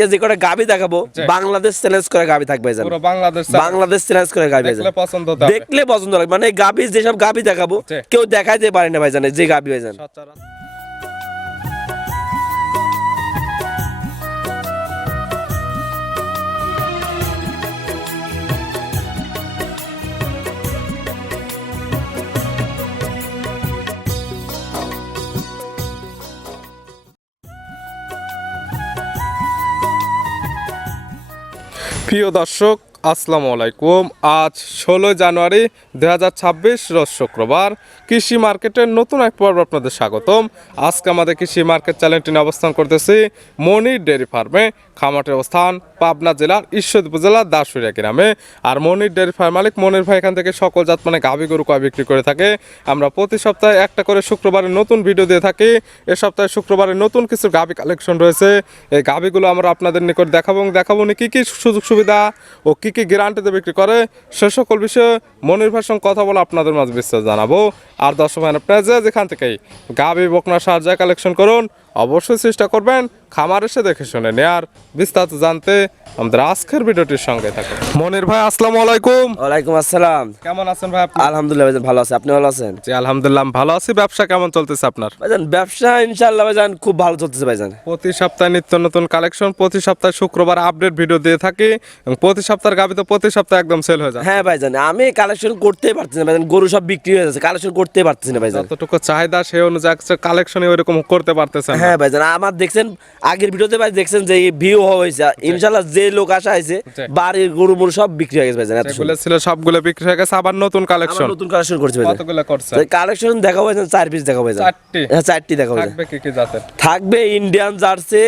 আজকে যে কটা গাবি দেখাবো বাংলাদেশ চ্যালেঞ্জ করে গাবি থাকবে ভাইজান, পুরো বাংলাদেশ চ্যালেঞ্জ করে গাবি ভাইজান, দেখলে পছন্দ হবে, দেখলে পছন্দ লাগে। মানে গাবি যেসব গাবি দেখাবো কেউ দেখাইতে পারে না ভাইজান, যে গাবি ভাইজান। প্রিয় দর্শক আসসালামু আলাইকুম। আজ 16 জানুয়ারি 2026 রোজ শুক্রবার। কৃষি মার্কেটের নতুন এক পর্ব আপনাদের স্বাগতম। আজকে আমাদের কৃষি মার্কেট চ্যানেলটি নিয়ে অবস্থান করতেছি মনির ডেয়ারি ফার্মে। খামারের অবস্থান পাবনা জেলার ঈশ্বরদী উপজেলার দাসুরিয়া গ্রামে। আর মনির ডেয়ারি ফার্ম মালিক মনির ভাই এখান থেকে সকল জাত মানে গাভী গরু কয় বিক্রি করে থাকে। আমরা প্রতি সপ্তাহে একটা করে শুক্রবারে নতুন ভিডিও দিয়ে থাকি। এ সপ্তাহে শুক্রবারে নতুন কিছু গাভী কালেকশন রয়েছে। এই গাভীগুলো আমরা আপনাদের নিকট দেখাবো এবং দেখাবো কি কি সুযোগ সুবিধা ও কি কি গ্যারান্টিতে বিক্রি করে সে সকল বিষয়ে মনির ভাইয়ের সঙ্গে কথা বলে আপনাদের মাঝে বিস্তারিত জানাবো। আর দর্শক ভাই আপনারা যেখান থেকেই গাভী বকনা সার কালেকশন করুন অবশ্যই চেষ্টা করবেন খামার এসে দেখে শুনে নেয়ার। বিস্তারিত জানতে আমাদের আজকের ভিডিওটির সঙ্গে থাকুন। মনির ভাই আসসালামু আলাইকুম। ওয়ালাইকুম আসসালাম। কেমন আছেন ভাই আপনি? আলহামদুলিল্লাহ ভাইজান ভালো আছি, আপনি ভালো আছেন? জি আলহামদুলিল্লাহ ভালো আছি। ব্যবসা কেমন চলতেছে আপনার? ভাইজান ব্যবসা ইনশাআল্লাহ ভাইজান খুব ভালো চলতেছে ভাইজান। প্রতি সপ্তাহে নিত্য নতুন কালেকশন, প্রতি সপ্তাহে শুক্রবার আপডেট ভিডিও দিয়ে থাকি এবং প্রতি সপ্তাহের গাভী তো প্রতি সপ্তাহে একদম সেল হয়ে যায়। হ্যাঁ ভাইজান আমি কালেকশন করতেই পারছি না ভাইজান, গরু সব বিক্রি হয়ে যাচ্ছে, কালেকশন করতেই পারছি না ভাইজান। যতটুকু চাহিদা সেই অনুযায়ী কালেকশন ওইরকম করতে পারতেছেন। হ্যাঁ ভাইজান আমার দেখছেন আগের ভিডিওতে ভাই দেখছেন যে ভিউ হয়েছে ইনশাআল্লাহ, যে লোক আসা হয়েছে বাড়ির গরু মরু সব বিক্রি হয়ে গেছে ভাইজান। এগুলো ছিল সবগুলো বিক্রি হয়ে গেছে, আবার নতুন কালেকশন নতুন কালেকশন করছে ভাইজান। কতগুলো করছে? কালেকশন দেখাবো ভাইজান 4 পিস দেখাবো ভাইজান। 4টি? হ্যাঁ 4টি দেখাবো ভাইজান। থাকবে কি কি জাতের? থাকবে ইন্ডিয়ান জার্সি,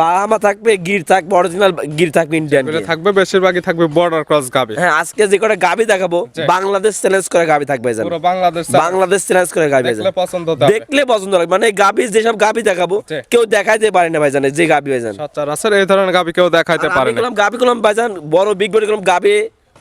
বাহামা থাকবে, গির থাকবে, অরিজিনাল গির থাকবে, ইন্ডিয়ান এগুলো থাকবে, বেশিরভাগই থাকবে বর্ডার ক্রস গাভী। হ্যাঁ আজকে যে কটা গাভী দেখাবো বাংলাদেশ চ্যালেঞ্জ করে গাভী থাকবে ভাইজান, পুরো বাংলাদেশ চ্যালেঞ্জ করে গাভী ভাইজান, দেখলে পছন্দ হবে, দেখলে পছন্দ লাগে। মানে গাভী যেসব গাভী দেখাবো কেউ দেখাইতে পারে না ভাইজান, যে গাভী ভাইজান। সচরাচর এই ধরনের গাভী কেউ দেখাইতে পারে না। গাভী কলম ভাইজান বড় বিগ বডি কলম গাভী।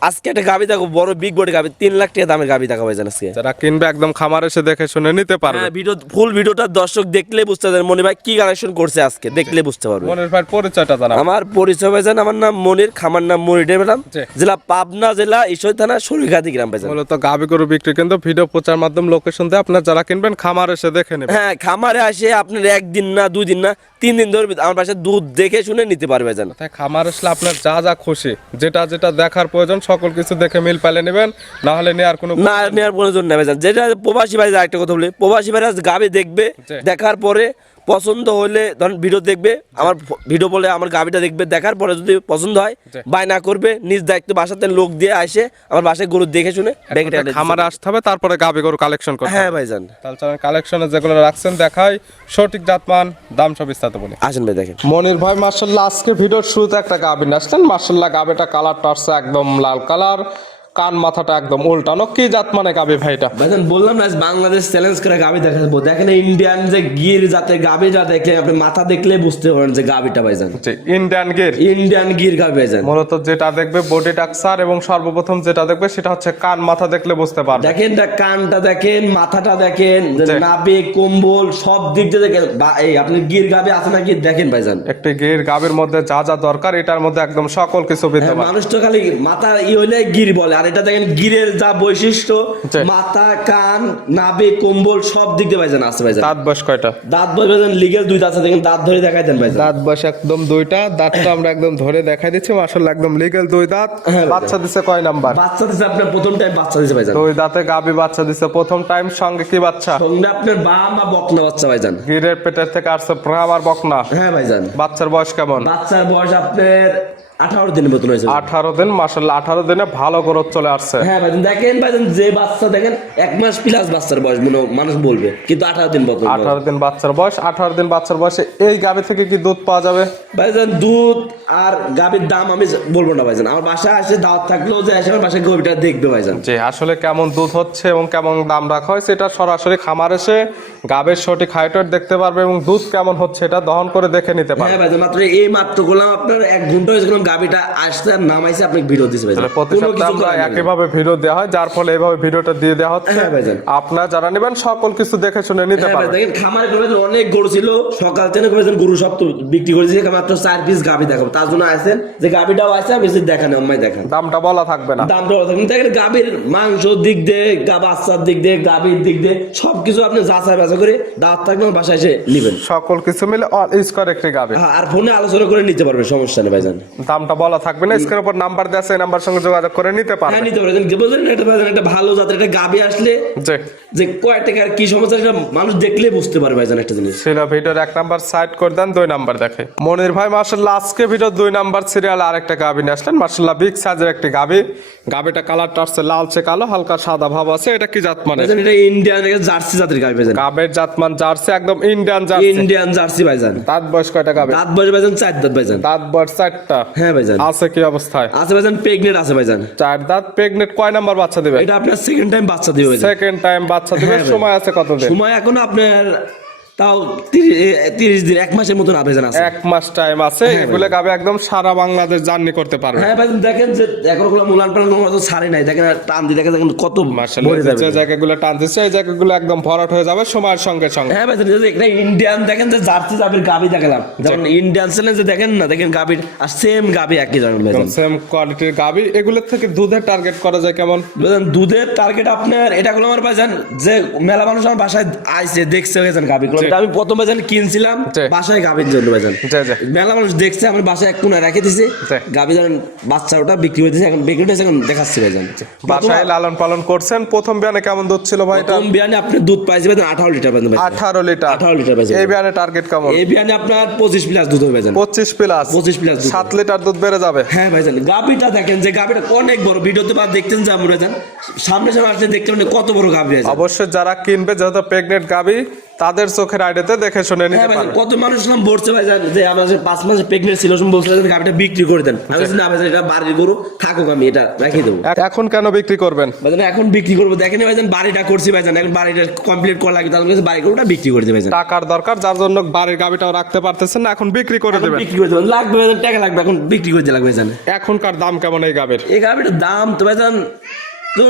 আজকে একটা গাভী দেখো বড় বিগ বডি গাভী, 3 লাখ টাকা দামের গাভী দেখাবো ভাইজান আজকে। যারা কিনবে একদম খামার এসে দেখে শুনে নিতে পারবে। হ্যাঁ ভিডিও ফুল ভিডিওটা দর্শক দেখলে বুঝতে পারবে মনির ভাই কি কালেকশন করছে আজকে, দেখলে বুঝতে পারবে। মনির ভাই পরিচয়টা জানাবো। আমার পরিচয় ভাইজান, আমার নাম মনির, খামার নাম মনির ডেয়ারি ফার্ম, জেলা পাবনা জেলা ঈশ্বরদী থানা সরিঘাতি গ্রাম ভাইজান। মূলত গাভী গরু বিক্রি কিন্তু ভিডিও প্রচার মাধ্যম লোকেশন দিয়ে আপনারা যারা কিনবেন খামার এসে দেখে নেবেন। হ্যাঁ খামারে আসে আপনার একদিন না 2 দিন না 3 দিন ধরে আমার পাশে দুধ দেখে শুনে নিতে পারবে ভাইজান। তাই খামার আসলে আপনার যা যা খুশি যেটা যেটা দেখার প্রয়োজন সকল কিছু দেখে মিল পাইলে নেবেন, না হলে নেওয়ার কোনো প্রয়োজন নেই ভাইজান। যেটা প্রবাসী ভাই একটা কথা বলি, প্রবাসী ভাইরা গাভী দেখবে, দেখার পরে পছন্দ হলে ধরেন ভিডিও দেখবে, আমার ভিডিও বলে আমার গাভীটা দেখবে, দেখার পরে যদি পছন্দ হয় বায়না করবে, নিজ দায়িত্ব বাসাতে লোক দিয়ে আসে আমার বাসায় গরু দেখে শুনে খামারে আসতে হবে, তারপরে গাভী গরু কালেকশন করতে। হ্যাঁ ভাইজান তাহলে কালেকশনে যেগুলো রাখছেন দেখাই, সঠিক জাতমান দাম সব বিস্তারিত বলি। আসেন ভাই দেখেন। মনির ভাই মাশাআল্লাহ আজকে ভিডিওর শুরুতে একটা গাভী নিয়ে আসলেন। মাশাআল্লাহ গাভীটা কালারটা আসছে একদম লাল কালার, কান মাথাটা একদম উল্টানো। কি জাত মানে গাভী ভাইটা? ভাইজান বললাম না বাংলাদেশ চ্যালেঞ্জ করে গাভী দেখাবো। দেখেন ইন্ডিয়ান যে গির জাতের গাভীটা দেখলে আপনি মাথা দেখলে বুঝতে পারেন যে গাভীটা ভাইজান ইন্ডিয়ান গির, ইন্ডিয়ান গির গাভী ভাইজান। মূলত যেটা দেখবে বডি টাকসার এবং সর্বপ্রথম যেটা দেখবে সেটা হচ্ছে কান মাথা, দেখলে বুঝতে পারবে। দেখেন কানটা দেখেন, মাথাটা দেখেন, নাভি কম্বল সব দিক দিয়ে দেখেন। এই আপনি গির গাভী আছে নাকি দেখেন ভাইজান। একটা গির গাভীর মধ্যে যা যা দরকার এটার মধ্যে একদম সকল কিছু বিদ্যমান। মানুষ তো খালি মাথা হইলে গির বলে, আর এটা দেখেন গিরের যা বৈশিষ্ট্য, মাথা কান নাভি কম্বল সব দিক দিয়ে ভাইজান আছে ভাইজান। দাঁত বয়স কয়টা? দাঁত বয়স ভাইজান লিগ্যাল 2 দাঁত আছে, দেখেন দাঁত ধরে দেখাই দেন ভাইজান। দাঁত বয়স একদম 2টা, দাঁতটা আমরা একদম ধরে দেখাই দিচ্ছি। মাশাআল্লাহ একদম লিগ্যাল 2 দাঁত। বাচ্চা দিছে কয় নাম্বার? বাচ্চা দিছে আপনার প্রথম টাইম বাচ্চা দিছে ভাইজান। 2 দাঁতে গাভী বাচ্চা দিছে প্রথম টাইম। সঙ্গে কি বাচ্চা? সঙ্গে আপনার বাবা বকনা বাচ্চা ভাইজান। গিরের পেটের থেকে আসছে ব্রাহ্মার বকনা। হ্যাঁ ভাইজান। বাচ্চার বয়স কেমন? বাচ্চার বয়স আপনার 18 দিনের মতন হয়েছে। 18 দিন। মাশাআল্লাহ 18 দিনে ভালো গ্রোথ চলে আসছে। হ্যাঁ ভাইজান দেখেন ভাইজান যে বাচ্চা দেখেন 1 মাস প্লাস বাচ্চার বয়স মানুষ বলবে, কিন্তু 18 দিন মতন। 18 দিন বাচ্চার বয়স। 18 দিন বাচ্চার বয়সে এই গাভী থেকে কি দুধ পাওয়া যাবে? ভাইজান দুধ আর গাভীর দাম আমি বলবো না ভাইজান, আমার বাসায় আসে দাওয়াত থাকলেও যে আসে আমার বাসায় গরুটা দেখবে ভাইজান, যে আসলে কেমন দুধ হচ্ছে এবং কেমন দাম রাখা হয় সেটা সরাসরি খামার এসে গাভীর সঠিক হাইট দেখতে পারবে এবং দুধ কেমন হচ্ছে এটা দহন করে দেখে নিতে পারবে। হ্যাঁ ভাইজান মাত্র এই মাত্র করলাম আপনার 1 ঘন্টা হয়েছে গাভীটা আসছে আর নামাইছে, আপনি ভিডিও দিছে ভাইজান। প্রতি সপ্তাহে আমরা একইভাবে ভিডিও দেওয়া হয়, যার ফলে এইভাবে ভিডিওটা দিয়ে দেওয়া হচ্ছে। হ্যাঁ ভাইজান। আপনারা যারা নেবেন সকল কিছু দেখে শুনে নিতে হ্যাঁ ভাই, পারবেন। দেখেন খামারে করেছেন অনেক গরু ছিল, সকাল থেকে করেছেন গরু সব তো বিক্রি করে দিয়েছে, মাত্র 4 পিস গাভি দেখাবো, তার জন্য আসেন যে গাভিটাও আছে আমি দেখানো আম্মাই দেখান। দামটা বলা থাকবে না। দামটা বলা থাকবে না। দেখেন গাভির মাংসর দিক দিয়ে বাচ্চার দিক দিয়ে গাভির দিক দিয়ে সবকিছু আপনি যাচাই বাছাই করে দাঁত থাকবে আমার বাসায় এসে নেবেন। সকল কিছু মিলে অল স্কোয়ার একটি গাবে। হ্যাঁ, আর ফোনে আলোচনা করে নিতে পারবে, সমস্যা নেই ভাইজান। দামটা বলা থাকবে না, স্ক্রিনের উপর নাম্বার দেওয়া আছে, এই নাম্বার সঙ্গে যোগাযোগ করে নিতে হ্যাঁ পারবেন। নিতে পারবেন। বলছেন একটা ভাইজান, একটা ভালো জাতের একটা গাভি আসলে জি, যে কয় টাকার কি সমস্যা সেটা মানুষ দেখলে বুঝতে পারবে ভাইজান একটা জিনিস। ছিল ভিডিওর 1 নাম্বার সাইড করে দেন, 2 নাম্বার দেখে। মনির ভাই মাশাআল্লাহ আজকে ভিডিও 2 নাম্বার সিরিয়াল আরেকটা গাবি নিয়ে আসলেন। মাশাআল্লাহ বিগ সাইজের একটি গাবি। গাবিটা কালারটা আসছে লালচে কালো, হালকা সাদা ভাব আছে। এটা কি জাত মানে? ভাইজান এটা ইন্ডিয়ান জার্সি জাতের গাভি ভাইজান। গাবের জাতমান জার্সি, একদম ইন্ডিয়ান জার্সি। ইন্ডিয়ান জার্সি ভাইজান। দাঁত বয়স কয়টা গাবে? দাঁত বয়স ভাইজান 4 দাঁত ভাইজান। দাঁত বয়স 4টা। হ্যাঁ ভাইজান। আছে কি অবস্থায়? আছে ভাইজান, প্রেগনেন্ট আছে ভাইজান। 4 দাঁত প্রেগনেন্ট। কয় নাম্বার বাচ্চা দিবে? এটা আপনার সেকেন্ড টাইম বাচ্চা দিবে ভাইজান। সেকেন্ড টাইম বাচ্চা দিবে। হ্যাঁ ভাই। সময় আছে কতদিন? সময় এখন আপনার তাও 30 দিন, 1 মাসের মতন আবেদন আছে। 1 মাস টাইম আছে। হ্যাঁ এগুলো গাবে একদম সারা বাংলাদেশ জার্নি করতে পারবে। হ্যাঁ ভাই, দেখেন যে এখন ওগুলো মুলান পালান তো ছাড়ে নাই, দেখেন আর টান দিয়ে দেখেন কত মাশাআল্লাহ, ভরে যাবে। যে জায়গাগুলো টানতেছে এই জায়গাগুলো একদম ভরাট হয়ে যাবে সময়ের সঙ্গে সঙ্গে। হ্যাঁ ভাই, এটা ইন্ডিয়ান দেখেন যে জার্সি গাভীর গাভী দেখালাম, যেমন ইন্ডিয়ান চ্যালেঞ্জ দেখেন না, দেখেন গাভীর আর সেম গাভী একই ধরনের ভাই। সেম কোয়ালিটির গাবি। এগুলোর থেকে দুধের টার্গেট করা যায় কেমন? বুঝলেন, দুধের টার্গেট আপনার এটা হলো আমার ভাইজান যে মেলা মানুষ আমার বাসায় আইছে দেখছে ভাইজান গাভীগুলো। এটা আমি প্রথম ভাইজান কিনছিলাম জি। বাসায় গাভীর জন্য ভাইজান। জি জি। মেলা মানুষ দেখছে, আমার বাসায় এক কোণায় রেখে দিছে জি। গাভী ধরেন বাচ্চা ওটা বিক্রি হয়ে দিছে, এখন বিক্রি হয়েছে, এখন দেখাচ্ছি ভাইজান। বাসায় লালন পালন করছেন। প্রথম বিয়ানে কেমন দুধ ছিল ভাই? এটা প্রথম বিয়ানে আপনি দুধ পাইছে ভাইজান 18 লিটার ভাইজান। 18 লিটার। 18 লিটার পাইছে। এই বিয়ানে টার্গেট কেমন? এই বিয়ানে আপনার 25 প্লাস দুধ হবে ভাইজান। 25 প্লাস। 25 প্লাস দুধ। 7 লিটার দুধ বেড়ে যাবে। হ্যাঁ ভাইজান, গাভীটা দেখেন যে গাভীটা অনেক বড়, ভিডিওতে বা দেখতেন যে আমরা ভাইজান সামনে সামনে আসলে দেখতে পারেন কত বড় গাভী আছে। অবশ্যই যারা কিনবে যেহেতু প্রেগনেন্ট গাবি তাদের চোখের আইডিতে দেখে শুনে নিতে হ্যাঁ ভাইজান, পারবে। কত মানুষ নাম বলছে ভাইজান যে আমরা যে 5 মাসে প্রেগনেন্ট ছিল বলছে যে গাভীটা বিক্রি করে দেন। আমি বলছি না ভাইজান, এটা বাড়ির গরু থাকুক, আমি এটা রেখে দেবো। এখন কেন বিক্রি করবেন? ভাইজান এখন বিক্রি করবো, দেখেন ভাইজান বাড়িটা করছি ভাইজান, এখন বাড়িটা কমপ্লিট করা লাগে, তার কাছে বাড়ি গরুটা বিক্রি করে দেবে ভাইজান। টাকার দরকার, যার জন্য বাড়ির গাবিটাও রাখতে পারতেছেন না, এখন বিক্রি করে এখন দেবেন। বিক্রি করে দেবেন, লাগবে ভাইজান, টাকা লাগবে, এখন বিক্রি করে দিয়ে লাগবে ভাইজান। এখনকার দাম কেমন এই গাবির? এই গাভীটার দাম তো ভাইজান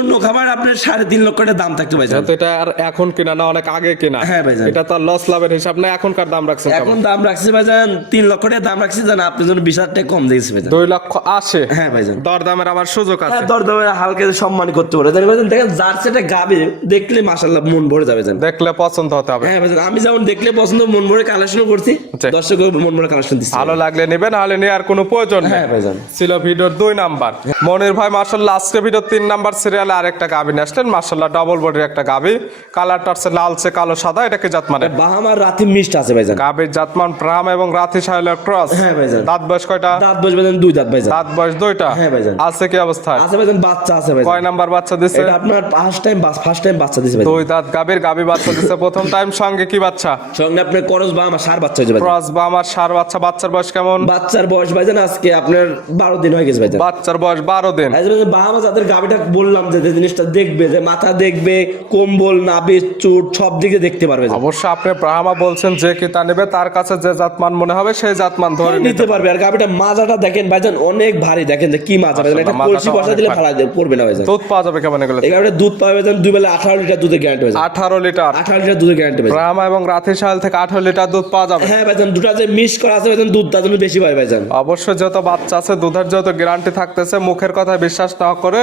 অন্য খাবার আপনার 3.5 লক্ষ টাকা দাম থাকতে ভাইজান। যেহেতু এটা আর এখন কিনা না, অনেক আগে কিনা। হ্যাঁ ভাইজান। এটা তো লস লাভের হিসাব না। এখনকার দাম রাখছেন এখন কেমন? দাম রাখছে ভাইজান 3 লক্ষ টাকা দাম রাখছে, জান আপনার জন্য 20,000 টাকা কম দিয়েছে ভাইজান। 2,80,000। হ্যাঁ ভাইজান। দরদামের আবার সুযোগ আছে। হ্যাঁ, দরদামে হালকা সম্মান করতে পারে জানি ভাইজান। দেখেন জার্সিটা গাবে দেখলে মাশাআল্লাহ মন ভরে যাবে জান। দেখলে পছন্দ হতে হবে। হ্যাঁ ভাইজান, আমি যেমন দেখলে পছন্দ মন ভরে কালেকশন করছি, জি। দর্শকও মন ভরে কালেকশন দিচ্ছে। ভালো লাগলে নেবেন, নাহলে নেওয়ার কোনো প্রয়োজন নেই। হ্যাঁ ভাইজান। ছিল ভিডিওর 2 নাম্বার। মনির ভাই মাশাআল্লাহ আজকে ভিডিওর 3 নাম্বার সিরিয়ালে আরেকটা গাবি নিয়ে আসলেন। মাশাআল্লাহ ডাবল বডির একটা গাবি। কালারটা হচ্ছে লালচে কালো সাদা। এটা কি জাত মানে? বাহামার রাতি মিষ্ট আছে ভাইজান। গাবির জাতমান ব্রাহ্ম এবং রাথি সাহেলের ক্রস। হ্যাঁ ভাইজান। দাঁত বয়স কয়টা? দাঁত বয়স ভাইজান 2 দাঁত ভাইজান। দাঁত বয়স 2টা। হ্যাঁ ভাইজান। আছে কি অবস্থায়? আছে ভাইজান, বাচ্চা আছে ভাইজান। কয় নাম্বার বাচ্চা দিছে? এটা আপনার ফার্স্ট টাইম বাচ্চা দিছে ভাইজান। 2 দাঁত গাবির গাবি বাচ্চা দিছে প্রথম টাইম। সঙ্গে কি বাচ্চা? সঙ্গে আপনার করস বা আমার সার বাচ্চা হয়েছে ভাইজান। ক্রস বা আমার সার বাচ্চা। বাচ্চার বয়স কেমন? বাচ্চার বয়স ভাইজান আজকে আপনার 12 দিন হয়ে গেছে ভাইজান। বাচ্চার বয়স 12 দিন। বাহামা যাদের গাবিটা বললাম যে জিনিসটা দেখবে, যে মাথা দেখবে, কম্বল, নাভি, চুট সব দিকে দেখতে পারবে ভাইজান। অবশ্য আপনি ব্রাহ্মা বলছেন, যে কি তা নেবে তার কাছে যে জাতমান মনে হবে সেই জাতমান ধরে নিতে নিতে পারবে। আর গাবিটা মাজাটা দেখেন ভাইজান অনেক ভারী, দেখেন যে কি মাজা ভাইজান, এটা মাজাটা কলসি বসা অনেক দিলে ভারী। ফালা পড়বে না ভাইজান। দুধ পাওয়া যাবে কেমন এগুলো? এই গাবিটা দুধ পাবে ভাইজান 2 বেলা 18 লিটার দুধের গ্যারান্টি ভাইজান। 18 লিটার। 18 লিটার দুধের গ্যারান্টি ভাইজান। ব্রাহ্মা এবং রাথি সাহেল থেকে 18 লিটার দুধ পাওয়া যাবে। হ্যাঁ ভাইজান, দুটা যে মিক্স করা আছে ভাইজান, দুধ তার জন্য বেশি পায় ভাইজান। অবশ্যই যত বাচ্চা আছে দুধের যত গ্যারান্টি থাকতেছে, মুখের কথা বিশ্বাস না করে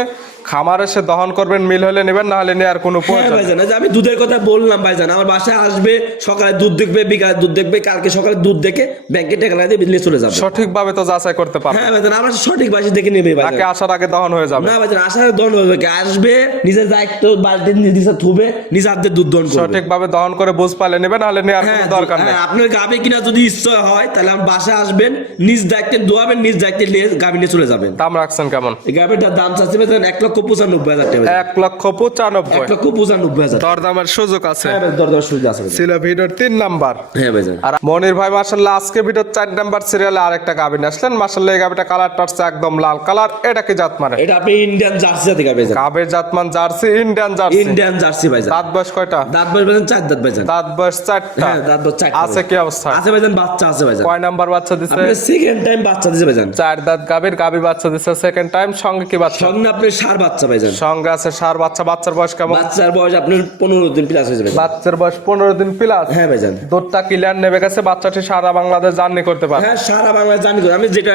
খামারে এসে দহন করবেন, মিল হলে নেবেন, না হলে নেওয়ার কোনো হ্যাঁ প্রয়োজন নেই। ভাইজান, এই যে আমি দুধের কথা বললাম ভাইজান, আমার বাসায় আসবে, সকালে দুধ দেখবে, বিকালে দুধ দেখবে, কালকে সকালে দুধ দেখে ব্যাংকে টাকা লাগিয়ে দিয়ে বিজনেস চলে যাবে। সঠিকভাবে তো যাচাই করতে পারবে। হ্যাঁ ভাইজান, আমরা সঠিক বাসি দেখে নেবে তাকে ভাইজান। আসার আগে দহন হয়ে যাবে। না ভাইজান, আসার দহন হবে কি, আসবে নিজের দায়িত্ব বালতি নিজে থুবে, নিজে হাতে দুধ দহন করবে। সঠিকভাবে দহন করে বুঝ পালে নেবেন, নাহলে নেওয়ার হ্যাঁ, কোনো দরকার নেই। হ্যাঁ, আপনার গাবে কিনা যদি ইচ্ছা হয় তাহলে আমার বাসায় আসবেন, নিজ দায়িত্বে দোয়াবেন, নিজ দায়িত্বে নিয়ে গাবি নিয়ে চলে যাবেন। দাম রাখছেন কেমন? এই গাবিটার দাম চাচ্ছে ভাইজান 1,95,000 95,000 টাকা। 1,95,000। 1,95,000। দরদামের সুযোগ আছে। হ্যাঁ ভাই, দরদামের সুবিধা আছে ভাই। ছিল ভিডিওর 3 নাম্বার। হ্যাঁ ভাইজান। আর মনির ভাই মাশাআল্লাহ আজকে ভিডিওর 4 নাম্বার সিরিয়ালে আরেকটা গাবি আসলেন। মাশাআল্লাহ এই গাবিটা কালারটা হচ্ছে একদম লাল কালার। এটা কি জাত মানে? এটা আপনি ইন্ডিয়ান জার্সি জাতি গাবে ভাইজান। গাবির জাতমান jersey, Indian jersey. Indian jersey ভাইজান। দাঁত বয়স কয়টা? দাঁত বয়স ভাইজান 4 দাঁত ভাইজান। দাঁত বয়স 4টা। হ্যাঁ, দাঁত বয়স 4টা। আছে কি অবস্থা? আছে ভাইজান, বাচ্চা আছে ভাইজান। কয় নাম্বার বাচ্চা দিছে? আপনি সেকেন্ড টাইম বাচ্চা দিছে ভাইজান। 4 দাঁত গাবি বাচ্চা দিছে সেকেন্ড টাইম। সঙ্গে কি বাচ্চা? সঙ্গে আপনি সার বাচ্চা ভাইজান। সঙ্গে আছে সার বাচ্চা। বাচ্চার বয়স কেমন? বাচ্চার বয়স আপনার 15 দিন প্লাস হয়ে যাবে। বাচ্চার বয়স 15 দিন প্লাস। হ্যাঁ ভাইজান। দুধটা ক্লিয়ার নেবে গেছে। বাচ্চাটি সারা বাংলাদেশ জার্নি করতে পারে। হ্যাঁ, সারা বাংলাদেশ জার্নি করে। আমি যেটা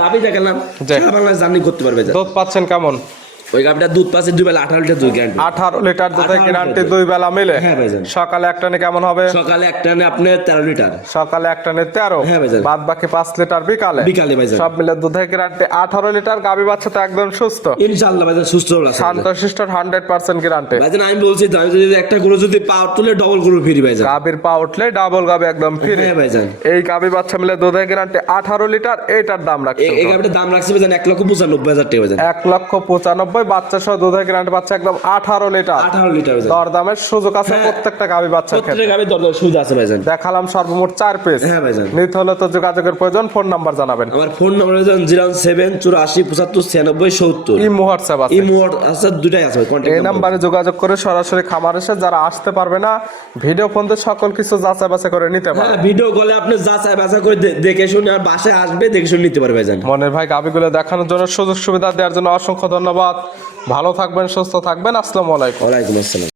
গাবি দেখালাম সারা বাংলাদেশ জার্নি করতে পারবে ভাইজান। দুধ পাচ্ছেন কেমন? ওই গাবিটা দুধ পাচ্ছে 2 বেলা 18 লিটার দুধ গ্যারান্টি। 18 লিটার দুধের 18 গ্যারান্টি লিটার। 2 বেলা মিলে। হ্যাঁ ভাইজান। সকালে এক টানে কেমন হবে? সকালে একটা নে আপনি 13 লিটার। সকালে এক টানে 13। হ্যাঁ ভাইজান। বাদ বাকি 5 লিটার বিকালে। বিকালে ভাইজান। সব মিলে দুধের গ্যারান্টি 18 লিটার। গাবি বাচ্চা তো একদম সুস্থ ইনশাআল্লাহ ভাইজান, সুস্থ হবে শান্তশিষ্ট 100% গ্যারান্টি। ভাইজান। আমি বলছি তো, আমি যদি একটা গরু যদি পাওয়ার তুলে ডবল গরু ফ্রি ভাইজান। গাবির পা উঠলে ডাবল গাবি একদম ফ্রি। হ্যাঁ ভাইজান। এই গাবি বাচ্চা মিলে দুধের গ্যারান্টি 18 লিটার। এইটার দাম রাখছেন এই গাবিটার দাম রাখছে ভাইজান 1,95,000 টাকা ভাইজান। 1,95,000। বাচ্চা সহ দুধের গ্যারান্টি পাচ্ছে একদম 18 লিটার। 18 লিটার ভাইজান। দরদামের সুযোগ আছে হ্যাঁ। প্রত্যেকটা গাবি বাচ্চার ক্ষেত্রে। প্রত্যেকটা গাবির দরদাম সুবিধা আছে ভাইজান। দেখালাম সর্বমোট 4 পিস। হ্যাঁ ভাইজান। নিতে হলে তো যোগাযোগের প্রয়োজন। ফোন নাম্বার জানাবেন। আমার ফোন নাম্বার ভাইজান 07 84 75 96 70। ইমো হোয়াটসঅ্যাপ আছে। ইমো আছে, দুটাই আছে ভাই, এই কন্টাক্ট নাম্বার। নাম্বারে যোগাযোগ করে সরাসরি খামার এসে যারা আসতে পারবে না ভিডিও ফোন দিয়ে সকল কিছু যাচাই বাছাই করে নিতে পারে। হ্যাঁ, ভিডিও কলে আপনি যাচাই বাছাই করে দেখে শুনে আর বাসায় আসবে, দেখে শুনে নিতে পারবে ভাইজান। মনের ভাই গাবিগুলো দেখানোর জন্য সুযোগ সুবিধা দেওয়ার জন্য অসংখ্য ধন্যবাদ। ভালো থাকবেন, সুস্থ থাকবেন। আসসালামু আলাইকুম। ওয়ালাইকুম আসসালাম।